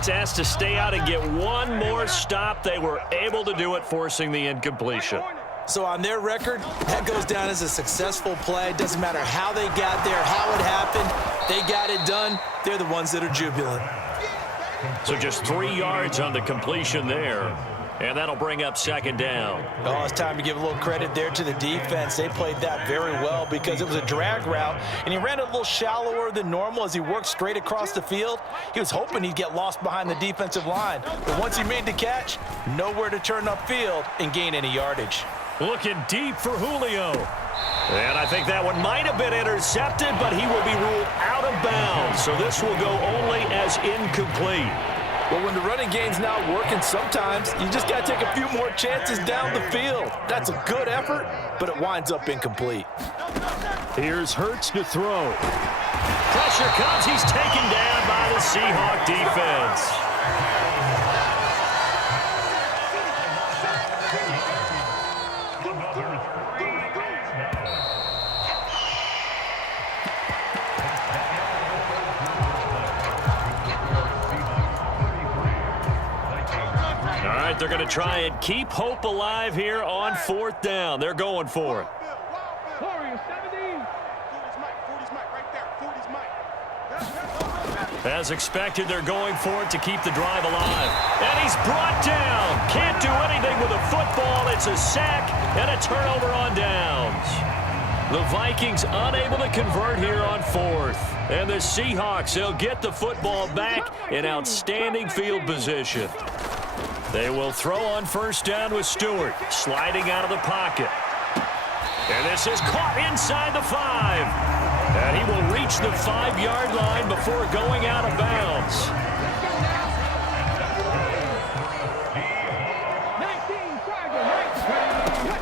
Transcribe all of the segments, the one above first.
defense asked to stay out and get one more stop. They were able to do it, forcing the incompletion. So on their record, that goes down as a successful play. Doesn't matter how they got there, how it happened. They got it done. They're the ones that are jubilant. So just 3 yards on the completion there. And that'll bring up second down. Oh, it's time to give a little credit there to the defense. They played that very well because it was a drag route, and he ran it a little shallower than normal as he worked straight across the field. He was hoping he'd get lost behind the defensive line. But once he made the catch, nowhere to turn upfield and gain any yardage. Looking deep for Julio. And I think that one might have been intercepted, but he will be ruled out of bounds. So this will go only as incomplete. Well, when the running game's not working, sometimes you just got to take a few more chances down the field. That's a good effort, but it winds up incomplete. Here's Hurts to throw. Pressure comes. He's taken down by the Seahawk defense. They're going to try and keep hope alive here on fourth down. They're going for it. As expected, they're going for it to keep the drive alive. And he's brought down. Can't do anything with a football. It's a sack and a turnover on downs. The Vikings unable to convert here on fourth. And the Seahawks, they'll get the football back in outstanding field position. They will throw on first down with Stewart, sliding out of the pocket. And this is caught inside the 5. And he will reach the 5-yard line before going out of bounds.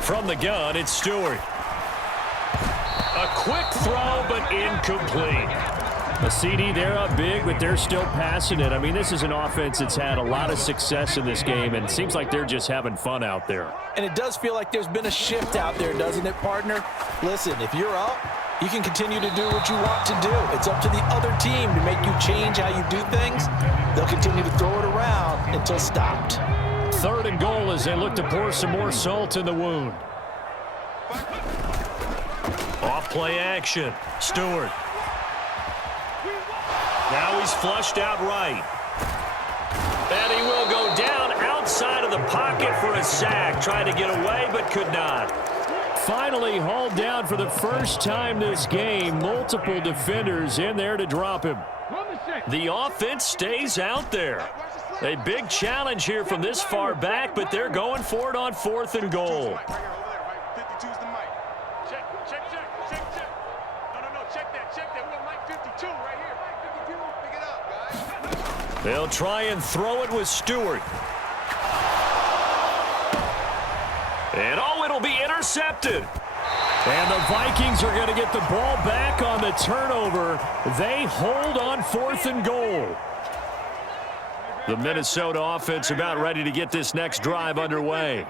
From the gun, it's Stewart. A quick throw, but incomplete. A CD, they're up big, but they're still passing it. I mean, this is an offense that's had a lot of success in this game, and it seems like they're just having fun out there. And it does feel like there's been a shift out there, doesn't it, partner? Listen, if you're up, you can continue to do what you want to do. It's up to the other team to make you change how you do things. They'll continue to throw it around until stopped. 3rd and goal as they look to pour some more salt in the wound. Off play action. Stewart. Now he's flushed out right. And he will go down outside of the pocket for a sack. Tried to get away, but could not. Finally hauled down for the first time this game. Multiple defenders in there to drop him. The offense stays out there. A big challenge here from this far back, but they're going for it on 4th and goal. They'll try and throw it with Stewart. And oh, it'll be intercepted. And the Vikings are going to get the ball back on the turnover. They hold on 4th and goal. The Minnesota offense about ready to get this next drive underway.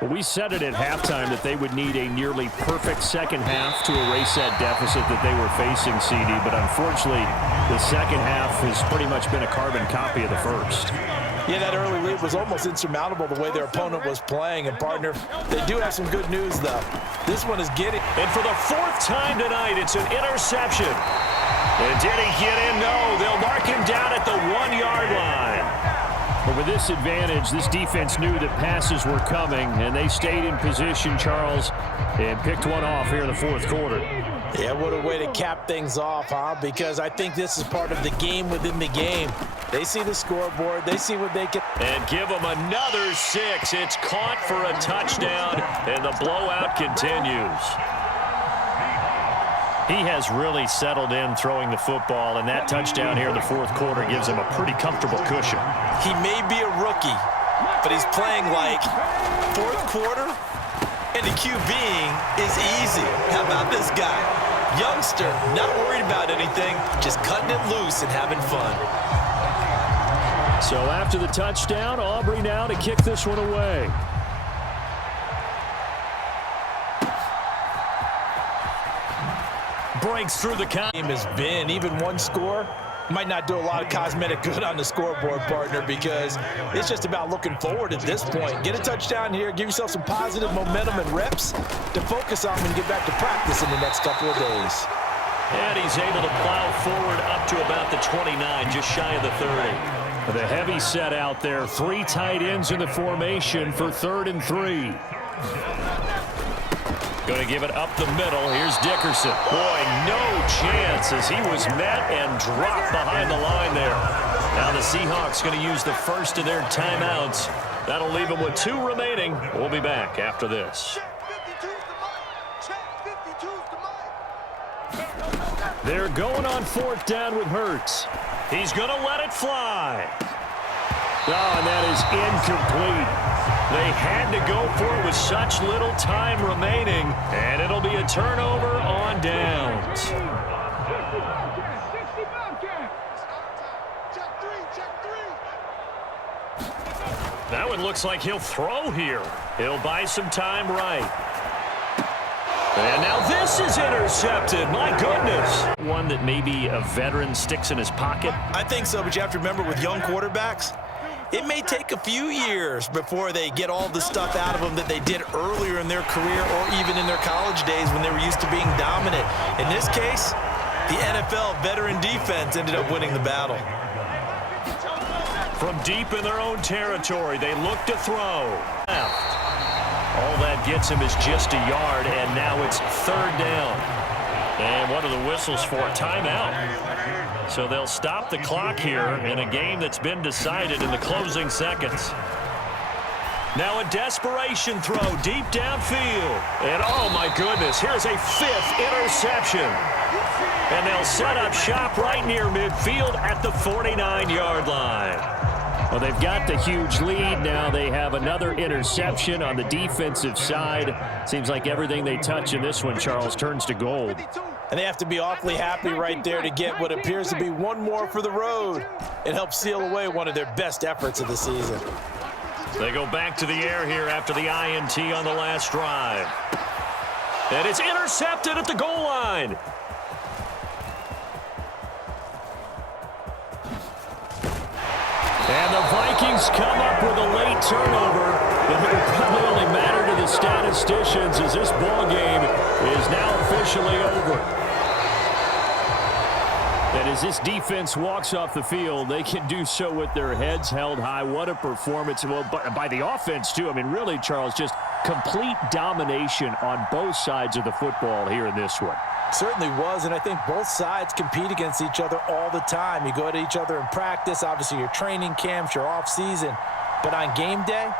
Well, we said it at halftime that they would need a nearly perfect second half to erase that deficit that they were facing, CD. But unfortunately, the second half has pretty much been a carbon copy of the first. Yeah, that early lead was almost insurmountable the way their opponent was playing. And, partner, they do have some good news, though. This one is getting. And for the 4th time tonight, it's an interception. And did he get in? No, they'll mark him down at the 1-yard line. But with this advantage, this defense knew that passes were coming, and they stayed in position, Charles, and picked one off here in the 4th quarter. Yeah, what a way to cap things off, huh? Because I think this is part of the game within the game. They see the scoreboard. They see what they can. And give them another 6. It's caught for a touchdown, and the blowout continues. He has really settled in throwing the football, and that touchdown here in the 4th quarter gives him a pretty comfortable cushion. He may be a rookie, but he's playing like 4th quarter, and the QBing is easy. How about this guy? Youngster, not worried about anything, just cutting it loose and having fun. So after the touchdown, Aubrey now to kick this one away. Breaks through the count. Game has been even one score. Might not do a lot of cosmetic good on the scoreboard, partner, because it's just about looking forward at this point. Get a touchdown here, give yourself some positive momentum and reps to focus on and get back to practice in the next couple of days. And he's able to plow forward up to about the 29, just shy of the 30. The heavy set out there, 3 tight ends in the formation for 3rd and 3. Going to give it up the middle. Here's Dickerson. Boy, no chance as he was met and dropped behind the line there. Now the Seahawks going to use the first of their timeouts. That'll leave them with 2 remaining. We'll be back after this. They're going on 4th down with Hurts. He's going to let it fly. Oh, and that is incomplete. They had to go for it with such little time remaining, and it'll be a turnover on downs. That one looks like he'll throw here. He'll buy some time right. And now this is intercepted. My goodness. One that maybe a veteran sticks in his pocket. I think so, but you have to remember with young quarterbacks, it may take a few years before they get all the stuff out of them that they did earlier in their career or even in their college days when they were used to being dominant. In this case, the NFL veteran defense ended up winning the battle. From deep in their own territory, they look to throw. Left. All that gets him is just a yard, and now it's 3rd down. And what are the whistles for? Timeout. So they'll stop the clock here in a game that's been decided in the closing seconds. Now a desperation throw deep downfield. And oh my goodness, here's a 5th interception. And they'll set up shop right near midfield at the 49-yard line. Well, they've got the huge lead. Now they have another interception on the defensive side. Seems like everything they touch in this one, Charles, turns to gold. And they have to be awfully happy right there to get what appears to be one more for the road. It helps seal away one of their best efforts of the season. They go back to the air here after the INT on the last drive. And it's intercepted at the goal line. And the Vikings come up with a late turnover. But it will probably only matter to the statisticians as this ball game is now officially over. And as this defense walks off the field, they can do so with their heads held high. What a performance. Well, by the offense, too. I mean, really, Charles, just complete domination on both sides of the football here in this one. Certainly was, and I think both sides compete against each other all the time. You go at each other in practice, obviously your training camps, your off-season. But on game day,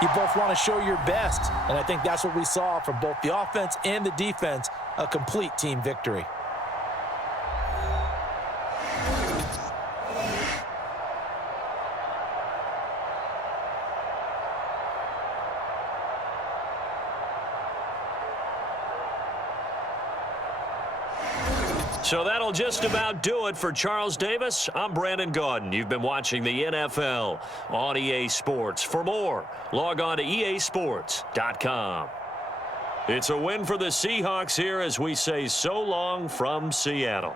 you both want to show your best. And I think that's what we saw from both the offense and the defense, a complete team victory. So that'll just about do it for Charles Davis. I'm Brandon Gaudin. You've been watching the NFL on EA Sports. For more, log on to easports.com. It's a win for the Seahawks here as we say so long from Seattle.